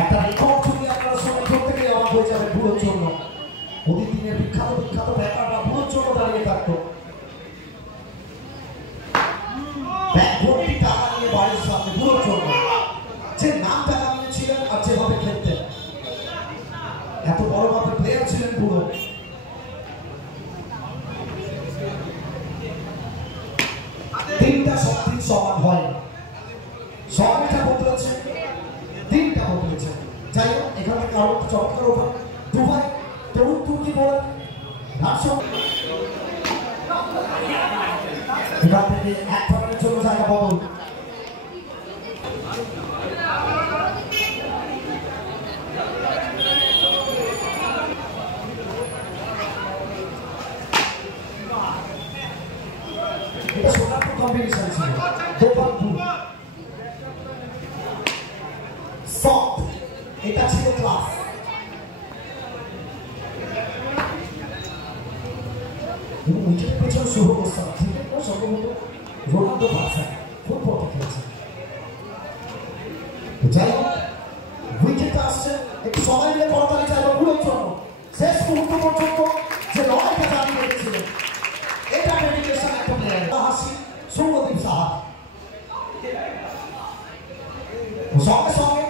একটা রেকর্ড ছবি আপনারা সবাই করতে গিয়ে অবাক হয়ে যাবেন। ওদের দিনের বিখ্যাত বিখ্যাত ব্যাটার বা বুড়োর জন্য দাঁড়িয়ে থাকতো। ব্যাট ভর্তি টাকা নিয়ে বাড়ির সামনে বুড়োর জন্য, যে নাম টাকা নিয়েছিলেন আর যেভাবে খেলতেন, এত বড় মাপের প্লেয়ার ছিলেন বুড়ো। তিনটা শক্তি সমান হয়, সময়টা বদলেছে, তিনটা বদলেছে। যাই হোক, এখান থেকে আরো একটু চমৎকার ওভার দুভাই তরুণ তুর্কি বলে এখান থেকে এক ধরনের জন্য জায়গা বদল। এটা সোনারপুর কম্বিনেশন ছিল, গোপালপুর সফট, এটা ছিল ক্লাস। এবং উইকেটের পেছনে শুভ গোস্বামী, ঠিক আছে, সম্ভবত রোনাল্ডো ভার্সা ফুটবলটা খেলছে। যাই হোক, উইকেট আসছে, একটু সময় নিয়ে করতালি চাইব বুড়োর জন্য। শেষ মুহূর্ত পর্যন্ত যে লড়াইটা জানিয়ে রেখেছিলেন, এটা ডেডিকেশন একটা প্লেয়ার। হাসি সৌম্যদীপ সাহা সঙ্গে সঙ্গে